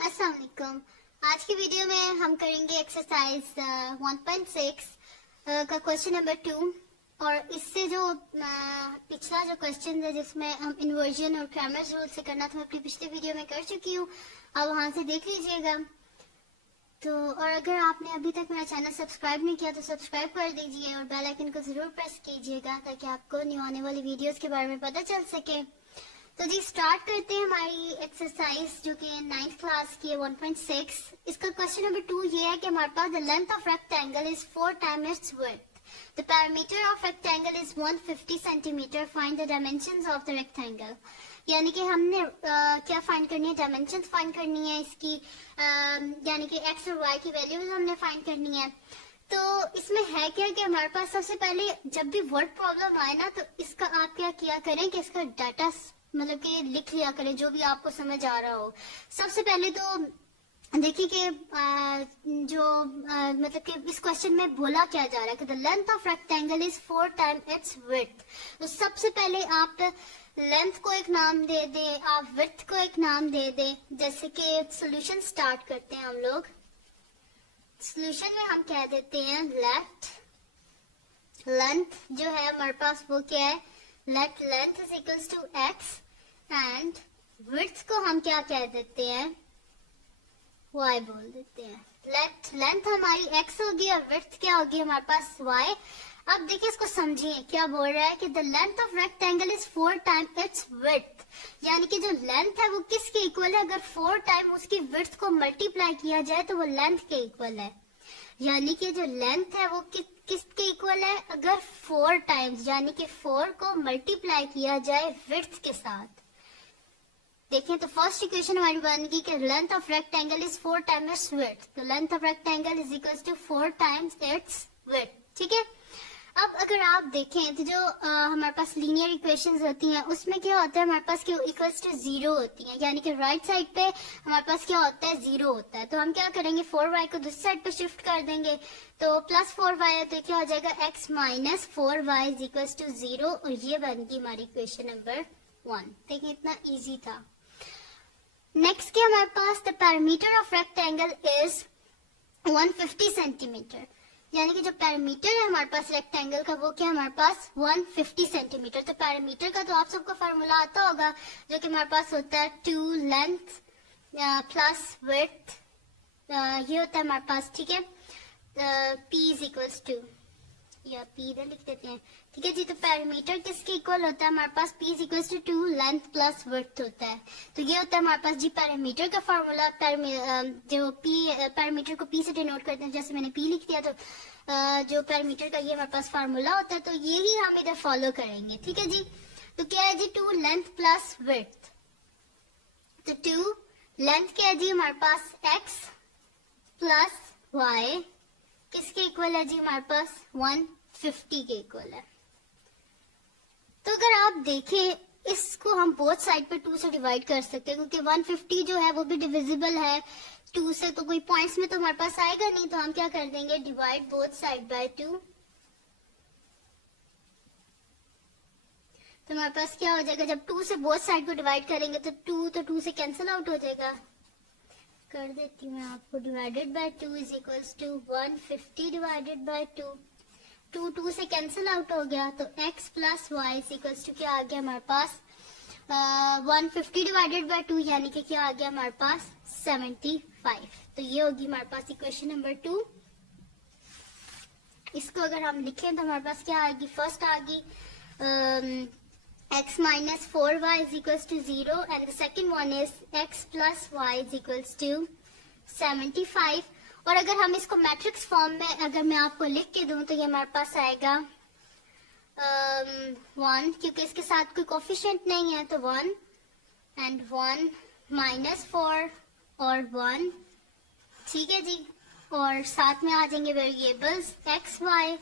अस्सलाम वालेकुम। आज की वीडियो में हम करेंगे एक्सरसाइज 1.6 का क्वेश्चन नंबर 2। और इससे जो पिछला जो क्वेश्चन है जिसमें हम इन्वर्जन और क्रैमर्स रूल से करना था, मैं अपनी पिछले वीडियो में कर चुकी हूँ, आप वहां से देख लीजिएगा। तो और अगर आपने अभी तक मेरा चैनल सब्सक्राइब नहीं किया तो सब्सक्राइब कर दीजिए और बेल आइकन को जरूर प्रेस कीजिएगा ताकि आपको न्यू आने वाली वीडियोस के बारे में पता चल सके। तो जी स्टार्ट करते हैं हमारी एक्सरसाइज जो कि 9th क्लास की है 1.6। इसका क्वेश्चन नंबर 2 ये है कि हमारे पास the length of rectangle is 4 times its width. The perimeter of rectangle is 150 centimetre. Find the dimensions of the rectangle. यानी कि हमने क्या फाइंड करनी है, डायमेंशंस फाइंड करनी है इसकी, यानी कि एक्स और वाई की वैल्यूज हमने फाइंड करनी है। तो इसमें है क्या कि हमारे पास सबसे पहले जब भी वर्ड प्रॉब्लम आए ना, तो इसका आप क्या किया करें कि इसका डाटा मतलब कि लिख लिया करें जो भी आपको समझ आ रहा हो। सबसे पहले तो देखिए कि मतलब कि इस क्वेश्चन में बोला क्या जा रहा है कि the length of rectangle is 4 times its width. तो सबसे पहले आप लेंथ को एक नाम दे दें, आप विड्थ को एक नाम दे दें। जैसे कि सॉल्यूशन स्टार्ट करते हैं हम लोग। सॉल्यूशन में हम कह देते हैं लेंथ जो है हमारे पास वो क्या है, length is equals to X and width को हम क्या कह देते हैं, y बोल देते हैं। लेंथ हमारी x होगी और विड्थ क्या होगी हमारे पास y। अब देखिए इसको समझिए क्या बोल रहा है कि the length of rectangle is 4 times its width. यानी कि जो लेंथ है वो किसके इक्वल है, अगर 4 टाइम उसकी विड्थ को मल्टीप्लाई किया जाए तो वो लेंथ के इक्वल है। यानी कि जो लेंथ है वो किसके इक्वल है, अगर 4 टाइम्स यानी कि 4 को मल्टीप्लाई किया जाए विड्थ के साथ। देखिए तो फर्स्ट इक्वेशन हमारी बनेगी कि length of rectangle is 4 times width. तो length of rectangle is equal to 4 times its width. ठीक है। अब अगर आप देखें तो जो हमारे पास लीनियर इक्वेशंस होती हैं उसमें क्या होता है, हमारे पास क्या इक्वल्स टू 0 होती हैं। यानी कि राइट साइड पे हमारे पास क्या होता है, 0 होता है। तो हम क्या करेंगे, 4y को दूसरी साइड पे शिफ्ट कर देंगे। तो प्लस 4y है तो क्या हो जाएगा, x minus 4y is equals to 0। और ये बनेगी हमारी इक्वेशन नंबर 1। देखिए इतना ईजी था। नेक्स्ट क्या हमारे पास, the perimeter of rectangle is 150 centimetre. यानी कि जो पैरामीटर है हमारे पास रेक्टेंगल का वो क्या है हमारे पास 150 सेंटीमीटर। तो पैरामीटर का तो आप सबको फार्मूला आता होगा जो कि हमारे पास होता है 2 लेंथ प्लस विड्थ, ये होता है हमारे पास। ठीक है, p इज इक्वल्स टू, या p इधर लिख देते हैं। ठीक है जी। तो पैरामीटर किसके इक्वल होता है हमारे पास, p is equals to 2 length plus width होता है। तो ये होता है हमारे पास जी पैरामीटर का फार्मूला। जो पैरामीटर को p से डिनोट करते हैं, जैसे मैंने p लिख दिया। तो जो पैरामीटर का ये हमारे पास फार्मूला होता है, तो ये ही हम इधर फॉलो करेंगे। ठीक है जी। तो क्या है जी, 2 लेंथ प्लस विड्थ। तो 2 लेंथ क्या है जी हमारे पास x प्लस y किसके इक्वल है जी हमारे पास 150 के इक्वल है। तो अगर आप देखें इसको हम बोथ साइड पे 2 से डिवाइड कर सकते हैं क्योंकि 150 जो है वो भी डिविजिबल है 2 से। तो कोई पॉइंट्स में तो हमारे पास आएगा नहीं, तो हम क्या कर देंगे, डिवाइड बोथ साइड बाय 2। तो हमारे पास क्या हो जाएगा, जब 2 से बोथ साइड को डिवाइड करेंगे तो 2 से कैंसिल आउट हो जाएगा। कर देती हूँ मैं आपको, divided by 2 is equals to 150 divided by 2। 2 से कैंसिल आउट हो गया। तो x plus Y is equals to क्या आ गया हमारे पास 150 डिवाइडेड बाय 2, यानी कि क्या आ गया हमारे पास 75। तो ये होगी हमारे पास इक्वेशन नंबर 2। इसको अगर हम लिखें तो हमारे पास क्या आएगी, फर्स्ट आएगी x minus 4y is equals to 0 and the second one is x plus Y is equals to 75। और अगर हम इसको मैट्रिक्स फॉर्म में अगर मैं आपको लिख के दूं तो ये हमारे पास आएगा 1, क्योंकि इसके साथ कोई कोफिशिएंट नहीं है तो 1 एंड 1 माइनस 4 और 1। ठीक है जी। और साथ में आ जाएंगे variables x y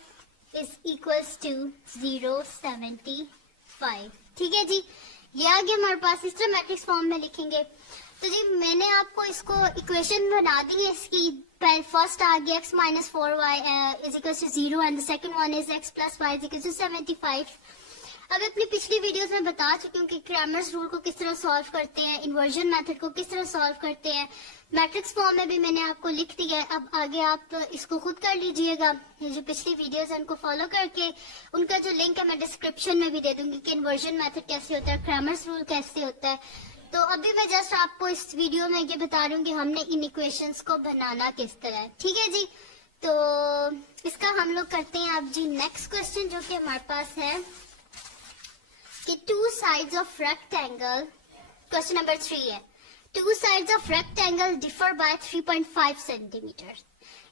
is equals to 0 75। ठीक है जी। ये आ गया हमारे पास, इस तरह मैट्रिक्स फॉर्म में लिखेंगे। तो जी मैंने आपको इसको इक्वेशन बना दी है इसकी। फर्स्ट आ गया x minus 4y is equal to 0 and the second one is x plus y is equal to 75। अब अपनी पिछली वीडियोस में बता चुकी हूँ कि क्रैमर्स रूल को किस तरह सॉल्व करते हैं, इन्वर्जन मेथड को किस तरह सॉल्व करते हैं। मैट्रिक्स फॉर्म में भी मैंने आपको लिख दिया है, अब आगे आप इसको खुद कर लीजिएगा। ये जो पिछली वीडियोस है उनको फॉलो करके, उनका जो लिंक है मैं डिस्क्रिप्शन में भी दे दूंगी कि इन्वर्जन मेथड कैसे होता है, क्रैमर्स रूल कैसे होता है। तो अभी मैं जस्ट आपको इस वीडियो में ये बता रही हूँ कि हमने इन इक्वेशंस को बनाना किस तरह है, ठीक है जी। तो इसका हम लोग करते हैं अब जी नेक्स्ट क्वेश्चन, जो कि हमारे पास है कि two sides of rectangle, question number 3 है, two sides of rectangle differ by 3.5 centimetre.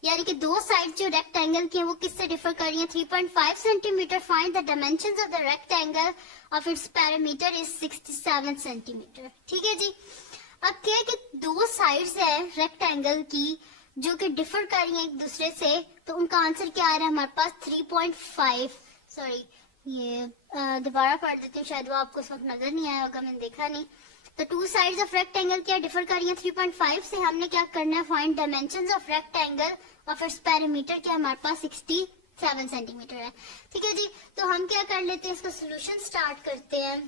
यानी कि दो साइड जो रेक्टेंगल की है वो किससे डिफर कर रही है, 3.5 centimetre. Find the dimensions of the rectangle of its parameter is 67 centimetre. ठीक है जी। अब क्या है कि दो साइड्स है रेक्टेंगल की जो कि डिफर कर रही है एक दूसरे से, तो उनका आंसर क्या आ रहा है हमारे पास 3.5। सॉरी, ये दोबारा पढ़ देती हूँ, शायद वो आपको उस वक्त नजर नहीं आया होगा, मैंने देखा नहीं। तो टू साइड्स ऑफ रेक्टेंगल क्या डिफर कर रही है 3.5 से, हमने क्या करना है, find dimensions of rectangle of its parameter, क्या हमारे पास 67 सेंटीमीटर है। ठीक है जी। तो हम क्या कर लेते हैं, इसका सोल्यूशन स्टार्ट करते हैं।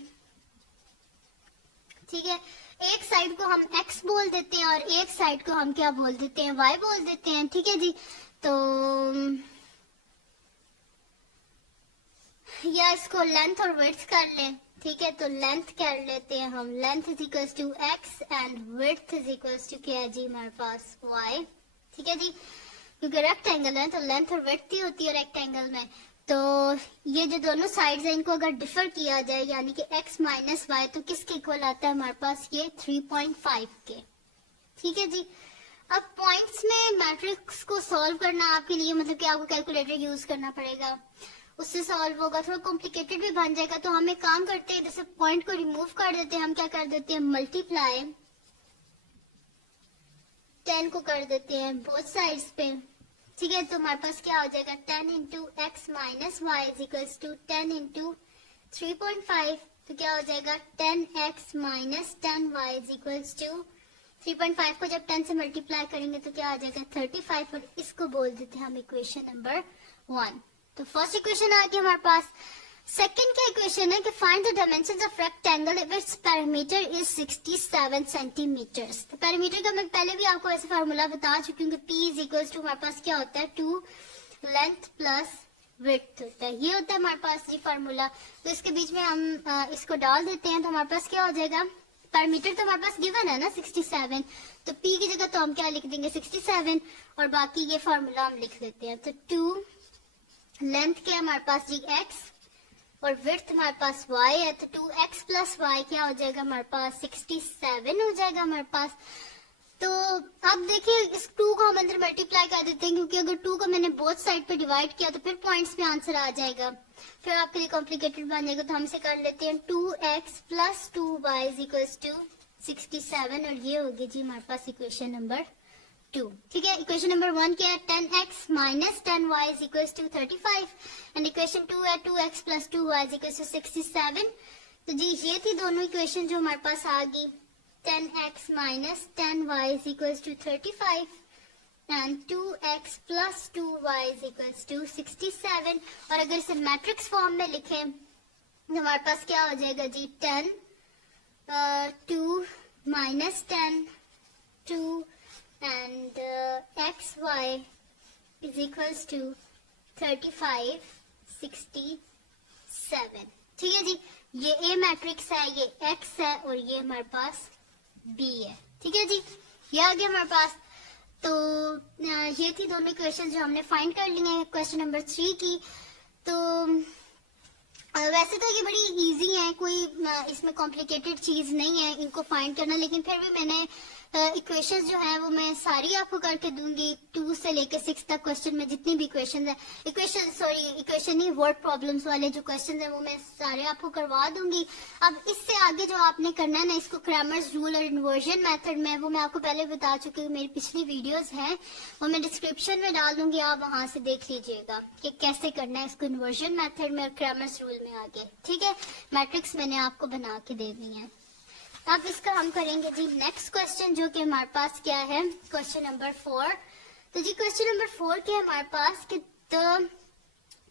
ठीक है, एक साइड को हम x बोल देते हैं और एक साइड को हम क्या बोल देते हैं, y बोल देते हैं। ठीक है जी। तो या इसको लेंथ और विड्थ कर लें। ठीक है, तो लेंथ कर लेते हैं हम, length is equals to x and width is equals to क्या है जी हमारे पास y। ठीक है जी, क्योंकि रेक्टेंगल है तो लेंथ और विड्थ ही होती है रेक्टेंगल में। तो ये जो दोनों साइड्स हैं इनको अगर डिफर किया जाए यानी कि x माइनस वाई, तो किसके इक्वल आता है हमारे पास, ये 3.5 के। ठीक है जी। अब पॉइंट्स में मैट्रिक्स को सॉल्व करना आपके लिए मतलब कि आपको कैलकुलेटर यूज करना पड़ेगा, उससे सॉल्व होगा, थोड़ा कॉम्प्लिकेटेड भी बन जाएगा। तो हम एक काम करते हैं, जैसे पॉइंट को रिमूव कर देते हैं, हम क्या कर देते हैं, मल्टीप्लाई 10 को कर देते हैं बोथ साइड्स पे। ठीक है, तो हमारे पास क्या हो जाएगा, 10 into X minus Y is equals to 10 into 3.5। तो क्या हो जाएगा, 10x minus 10y is equals to 3.5 को जब 10 से मल्टीप्लाई करेंगे तो क्या आ जाएगा 35, और इसको बोल देते हैं हम इक्वेशन नंबर 1। तो फर्स्ट इक्वेशन आ गया हमारे पास। सेकंड का इक्वेशन है कि find the dimensions of rectangle if its parameter is 67 centimetres. तो पैरामीटर का मैं पहले भी आपको ऐसे फार्मूला बता चुकी हूँ कि P इज इक्वल्स टू हमारे पास क्या होता है, 2 लेंथ प्लस विड्थ होता है, ये होता है हमारे पास जी फार्मूला। तो इसके बीच में हम इसको डाल देते हैं, तो हमारे पास क्या हो जाएगा, पैरामीटर तो हमारे पास गिवन है ना 67, तो P की जगह तो हम क्या लिख देंगे 67, और बाकी ये फार्मूला हम लिख देते हैं। तो 2 लेंथ क्या है हमारे पास जी x, और विड्थ हमारे पास y है, तो 2x प्लस y क्या हो जाएगा हमारे पास 67 हो जाएगा हमारे पास। तो अब देखिए इस 2 को हम अंदर मल्टीप्लाई कर देते हैं, क्योंकि अगर 2 को मैंने बोथ साइड पे डिवाइड किया तो फिर पॉइंट्स में आंसर आ जाएगा, फिर आपके लिए कॉम्प्लिकेटेड बन जाएगा। तो हम इसे कर लेते हैं 2x plus 2y is equals to 67, और ये होगी जी हमारे पास इक्वेशन नंबर 2। ठीक है, इक्वेशन नंबर 1 क्या है, 10x minus 10y is equals to 35, and equation 2 है 2x plus 2y is equals to 67। तो जी ये थी दोनों इक्वेशन जो हमारे पास आ गई, 10x minus 10y is equals to 35 and 2x plus 2y is equals to 67। और अगर इसे मैट्रिक्स फॉर्म में लिखें तो हमारे पास क्या हो जाएगा जी, 10 2 minus 10 2 and xy is equals to 35 67। ठीक है जी, ये A मैट्रिक्स है, ये X है, और ये हमारे पास B है। ठीक है जी, ये आ गया हमारे पास। तो ये थी दोनों इक्वेशन जो हमने फाइंड कर ली है क्वेश्चन नंबर 3 की। तो वैसे तो ये बड़ी इजी है, कोई इसमें कॉम्प्लिकेटेड चीज नहीं है इनको फाइंड करना, लेकिन फिर भी मैंने इक्वेशंस जो है वो मैं सारी आपको करके दूंगी 2 से लेकर 6 तक क्वेश्चन में जितनी भी इक्वेशंस है, इक्वेशन नहीं वर्ड प्रॉब्लम्स वाले जो क्वेश्चंस है वो मैं सारे आपको करवा दूंगी। अब इससे आगे जो आपने करना है ना, इसको क्रैमर्स रूल और इन्वर्जन मेथड में, वो मैं आपको पहले बता चुकी हूँ, मेरी पिछली वीडियोस हैं वो मैं डिस्क्रिप्शन में डाल दूंगी, आप वहां से देख लीजिएगा कि कैसे करना है इसको इन्वर्जन मेथड में और क्रैमर्स रूल में आगे। ठीक है, मैट्रिक्स मैंने आपको बना के दे दी है। अब इसका हम करेंगे जी नेक्स्ट क्वेश्चन, जो कि हमारे पास क्या है, क्वेश्चन नंबर 4। तो जी क्वेश्चन नंबर 4 क्या है हमारे पास कि the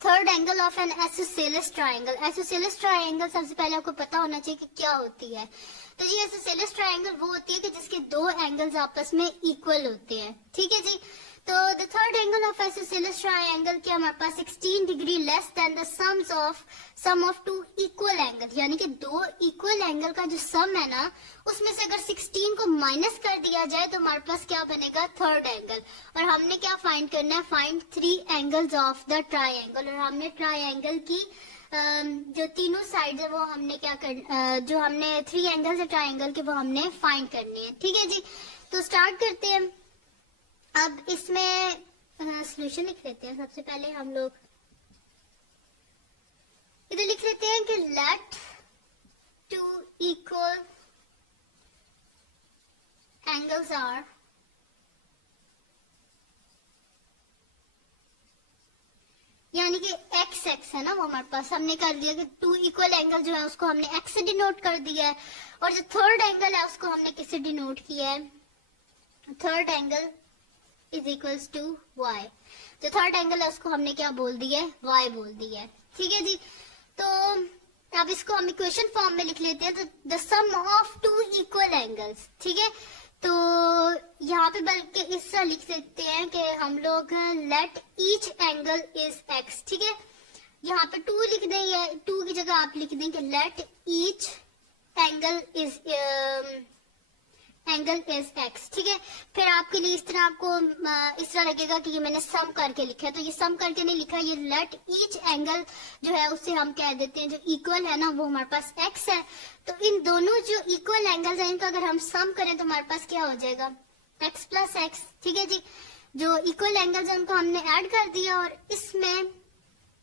third angle of N isosceles triangle. Isosceles triangle सबसे पहले आपको पता होना चाहिए कि क्या होती है। तो जी आइसोसेलेस ट्रायंगल वो होती है कि जिसके दो एंगल्स आपस में इक्वल होते हैं, ठीक है जी। तो the third angle of isosceles triangle क्या हमारे पास 16 degree less than the sum of two equal angle, यानी कि दो इक्वल एंगल का जो सम है ना, उसमें से अगर 16 को माइनस कर दिया जाए तो हमारे पास क्या बनेगा, थर्ड एंगल। और हमने क्या फाइंड करना है, find 3 angles of the triangle. और हमने ट्रायंगल की जो तीनों साइड है वो हमने क्या कर जो हमने 3 एंगल्स है ट्रायंगल के वो हमने फाइंड करने हैं, ठीक है जी। तो स्टार्ट करते हैं। अब इसमें सॉल्यूशन लिख लेते हैं। सबसे पहले हम लोग इधर लिख लेते हैं कि let two equal angles are यानी कि एक्स एक्स है ना, वो हमारे पास हमने कर दिया कि 2 इक्वल एंगल जो है उसको हमने एक्स से डिनोट कर दिया है, और जो थर्ड एंगल है उसको हमने किससे डिनोट किया है, third angle is equals to y. जो थर्ड एंगल है उसको हमने क्या बोल दिया है, वाई बोल दिया है, ठीक है जी। तो अब इसको हम इक्वेशन फॉर्म में लिख लेते हैं। तो the sum of 2 equal angles, ठीक है। तो यहाँ पे बल्कि इस तरह लिख सकते हैं कि हम लोग let each angle is x, ठीक है। यहाँ पे 2 लिख दें या 2 की जगह आप लिख दें कि let each angle is x, ठीक है। फिर आपके लिए इस तरह आपको इस तरह लगेगा कि ये मैंने सम करके लिखा है, तो ये सम करके नहीं लिखा, ये लेट ईच एंगल जो है उससे हम कह देते हैं जो इक्वल है ना वो हमारे पास एक्स है। तो इन दोनों जो इक्वल एंगल्स हैं इनका अगर हम सम करें तो हमारे पास क्या हो जाएगा, एक्स प्लस एक्स, ठीक है जी। जो इक्वल एंगल्स हैं उनको हमने ऐड कर दिया, और इसमें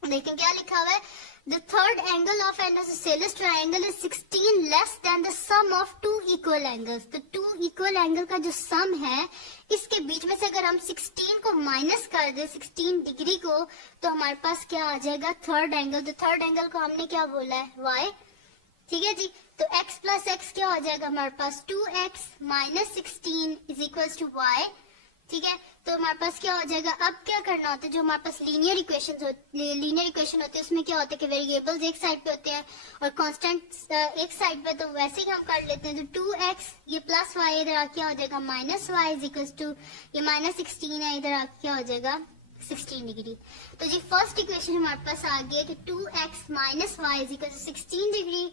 देखें क्या लिखा हुआ है, the third angle of an isosceles triangle is 16 less than the sum of 2 equal angles। तो 2 equal angle का जो sum है इसके बीच में से अगर हम 16 को माइनस कर दे 16 डिग्री को, तो हमारे पास क्या आ जाएगा, थर्ड एंगल। तो थर्ड एंगल को हमने क्या बोला है, y, ठीक है जी। तो x प्लस एक्स क्या हो जाएगा हमारे पास, 2x minus 16 is equal to y, ठीक है। तो हमारे पास क्या हो जाएगा, अब क्या करना होता है, जो हमारे पास लीनियर इक्वेशन होते हैं उसमें क्या होता है कि वेरिएबल्स एक साइड पे होते हैं और कांस्टेंट एक साइड पे, तो वैसे ही हम कर लेते हैं। तो 2x ये प्लस y इधर आके क्या हो जाएगा, minus y is equal to ये माइनस 16 है, इधर आके क्या हो जाएगा 16 डिग्री। तो जी फर्स्ट इक्वेशन हमारे पास आ गई है कि 2x minus y is equal to 16 degree.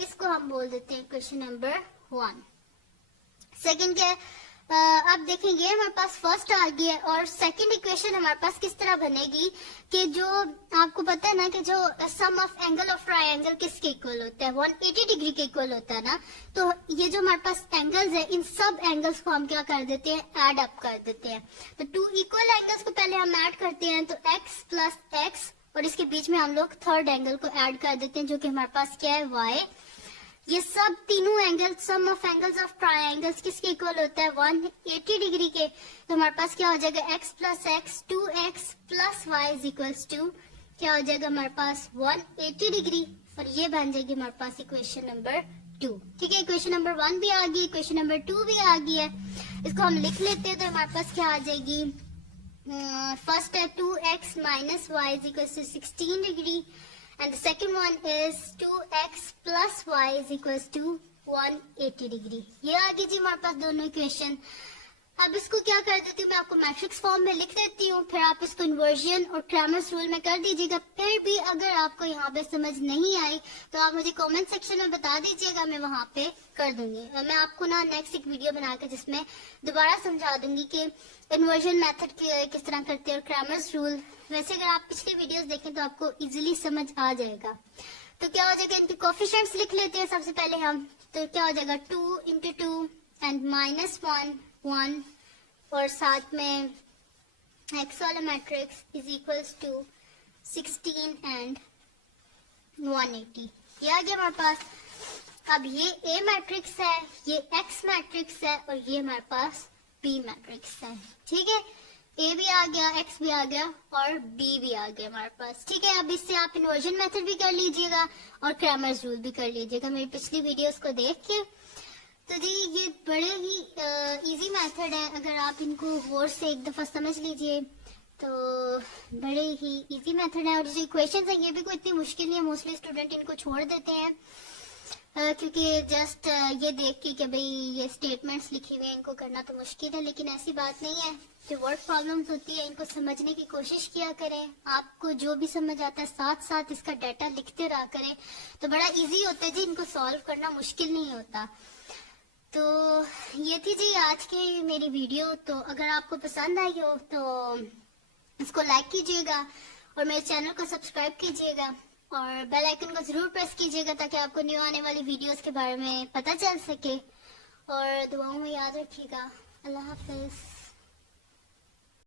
इसको हम बोल देते हैं इक्वेशन नंबर 1। सेकेंड क्या है, अब देखेंगे हमारे पास फर्स्ट आ गया, और सेकंड इक्वेशन हमारे पास किस तरह बनेगी कि जो आपको पता है ना कि जो सम ऑफ एंगल ऑफ ट्रायंगल किसके इक्वल होता है, 180 डिग्री के इक्वल होता है ना। तो ये जो हमारे पास एंगल्स है इन सब एंगल्स को हम क्या कर देते हैं, ऐड अप कर देते हैं। तो 2 इक्वल एंगल्स को पहले हम ऐड करते हैं, तो x प्लस एक्स, और इसके बीच में हम लोग थर्ड एंगल को ऐड कर देते हैं जो कि हमारे पास क्या है, y। ये सब तीनों angle sum of angles of triangles किसके इक्वल होता है, 180 डिग्री के। तो हमारे पास क्या हो जाएगा, x plus x 2x plus Y is equals to क्या हो जाएगा हमारे पास 180 डिग्री, और ये बन जाएगी हमारे पास इक्वेशन नंबर 2, ठीक है। इक्वेशन नंबर 1 भी आ गई, इक्वेशन नंबर 2 भी आ गई है। इसको हम लिख लेते हैं, तो हमारे पास क्या आ जाएगी, फर्स्ट है 2x minus Y is equals to 16 degree, and the second one is 2x plus y is equals to 180 degree. ये आ गई जी हमारे पास दोनों इक्वेशन। अब इसको क्या कर देती हूँ, मैं आपको मैट्रिक्स फॉर्म में लिख देती हूँ, फिर आप इसको इन्वर्जन और क्रैमर्स रूल में कर दीजिएगा। फिर भी अगर आपको यहाँ पे समझ नहीं आई तो आप मुझे कमेंट सेक्शन में बता दीजिएगा, मैं वहाँ पे कर दूंगी। मैं आपको ना नेक्स्ट एक वीडियो बना के जिसमें दोबारा समझा दूंगी कि इन्वर्जन मेथड किस तरह करते हैं और क्रैमर्स रूल। वैसे अगर आप पिछले वीडियोस देखें तो आपको इजीली समझ आ जाएगा। तो क्या हो जाएगा, इनके कोफिशिएंट्स लिख लेते हैं सबसे पहले हम। तो क्या हो जाएगा 2 into 2 एंड माइनस 1 1, और साथ में एक्स वाला matrix is equals to 16 and 180। ये आ गया हमारे पास। अब ये ए मैट्रिक्स है, ये एक्स मैट्रिक्स है, और ये हमारे पास बी मैट्रिक्स है, ठीक है। ए भी आ गया, एक्स भी आ गया, और बी भी आ गया हमारे पास, ठीक है। अब इससे आप इन्वर्जन मेथड भी कर लीजिएगा और क्रैमर्स रूल भी कर लीजिएगा मेरी पिछली वीडियोस को देख के। तो जी ये बड़े ही इजी मेथड है, अगर आप इनको गौर से एक दफा समझ लीजिए तो बड़े ही इजी मेथड है, और जो इक्वेशंस हैं ये भी कोई इतनी मुश्किल नहीं है, मोस्टली स्टूडेंट इनको छोड़ देते हैं क्योंकि जस्ट ये देख के भाई ये स्टेटमेंट्स लिखी हुई हैं इनको करना तो मुश्किल है, लेकिन ऐसी बात नहीं है। जो वर्ड प्रॉब्लम्स होती है इनको समझने की कोशिश किया करें, आपको जो भी समझ आता है साथ साथ इसका डाटा लिखते रहा करें, तो बड़ा इजी होता है जी, इनको सॉल्व करना मुश्किल नहीं होता। तो ये थी जी आज की मेरी वीडियो। तो अगर आपको पसंद आई हो तो इसको लाइक कीजिएगा और मेरे चैनल को सब्सक्राइब कीजिएगा और बेल आइकन को जरूर प्रेस कीजिएगा ताकि आपको न्यू आने वाली वीडियोस के बारे में पता चल सके। और दुआओं में याद रखिएगा। अल्लाह हाफिज।